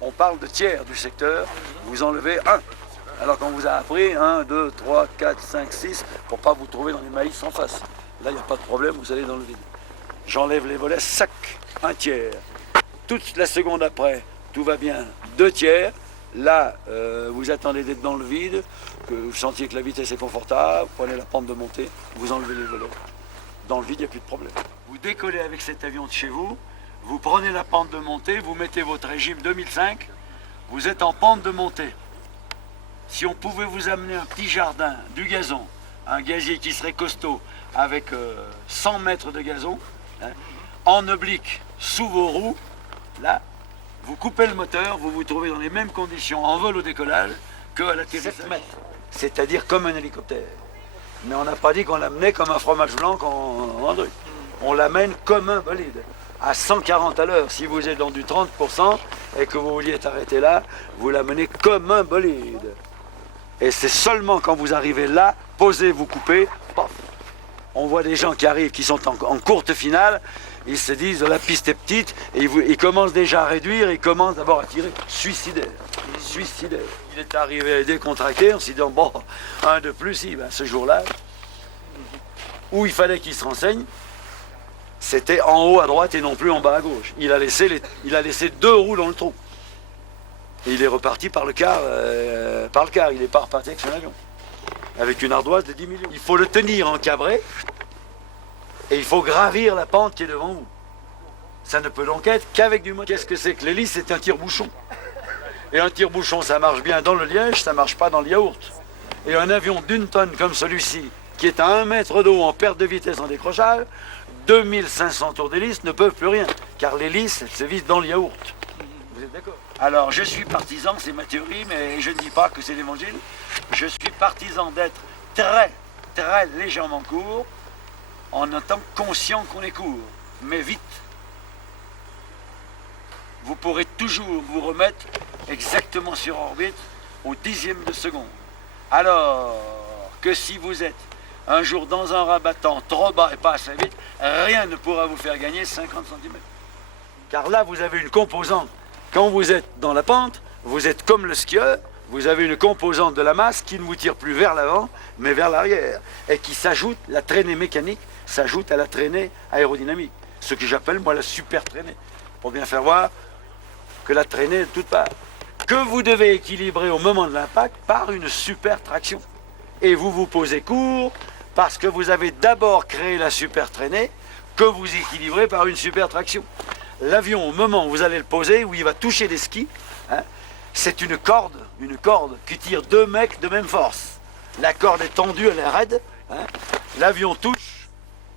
On parle de tiers du secteur, vous enlevez 1. Alors qu'on vous a appris 1, 2, 3, 4, 5, 6, pour ne pas vous trouver dans les maïs en face. Là, il n'y a pas de problème, vous allez dans le vide. J'enlève les volets, sac, 1 tiers. Toute la seconde après, tout va bien, 2 tiers. Là, vous attendez d'être dans le vide, que vous sentiez que la vitesse est confortable, vous prenez la pente de montée, vous enlevez les volets. Dans le vide, il n'y a plus de problème. Vous décollez avec cet avion de chez vous, vous prenez la pente de montée, vous mettez votre régime 2005, vous êtes en pente de montée. Si on pouvait vous amener un petit jardin, du gazon, un gazier qui serait costaud, avec 100 mètres de gazon, hein, en oblique, sous vos roues, là, vous coupez le moteur, vous vous trouvez dans les mêmes conditions en vol au décollage qu'à l'atterrissage. 7 mètres, c'est-à-dire comme un hélicoptère. Mais on n'a pas dit qu'on l'amenait comme un fromage blanc en truc. On l'amène comme un bolide, à 140 à l'heure. Si vous êtes dans du 30% et que vous vouliez être arrêté là, vous l'amenez comme un bolide. Et c'est seulement quand vous arrivez là, posez, vous coupez, paf. On voit des gens qui arrivent, qui sont en courte finale, ils se disent la piste est petite, et ils commencent déjà à réduire, ils commencent d'abord à tirer. Suicidaire, suicidaire. Il est arrivé décontracté en se disant, bon, un de plus, si, ben, ce jour-là, où il fallait qu'il se renseigne, c'était en haut à droite et non plus en bas à gauche. Il a laissé 2 roues dans le trou. Et il est reparti par le quart, il n'est pas reparti avec son avion. Avec une ardoise de 10 millions. Il faut le tenir encabré et il faut gravir la pente qui est devant vous. Ça ne peut donc être qu'avec du moteur. Qu'est-ce que c'est que l'hélice? C'est un tire-bouchon. Et un tire-bouchon, ça marche bien dans le liège, ça ne marche pas dans le yaourt. Et un avion d'une tonne comme celui-ci, qui est à 1 mètre d'eau en perte de vitesse en décrochage, 2500 tours d'hélice ne peuvent plus rien, car l'hélice, elle se vise dans le yaourt. Vous êtes d'accord? Alors, je suis partisan, c'est ma théorie, mais je ne dis pas que c'est l'évangile. Je suis partisan d'être très, très légèrement court, en étant conscient qu'on est court, mais vite. Vous pourrez toujours vous remettre exactement sur orbite au 10e de seconde. Alors que si vous êtes un jour dans un rabattant trop bas et pas assez vite, rien ne pourra vous faire gagner 50 cm. Car là, vous avez une composante. Quand vous êtes dans la pente, vous êtes comme le skieur, vous avez une composante de la masse qui ne vous tire plus vers l'avant, mais vers l'arrière. Et qui s'ajoute, la traînée mécanique s'ajoute à la traînée aérodynamique. Ce que j'appelle, moi, la super traînée. Pour bien faire voir que la traînée est de toutes parts. Que vous devez équilibrer au moment de l'impact par une super traction. Et vous vous posez court parce que vous avez d'abord créé la super traînée que vous équilibrez par une super traction. L'avion, au moment où vous allez le poser, où il va toucher les skis, hein, c'est une corde qui tire 2 mecs de même force. La corde est tendue, elle est raide, hein, l'avion touche,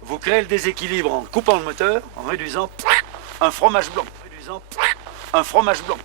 vous créez le déséquilibre en coupant le moteur, en réduisant un fromage blanc, un fromage blanc.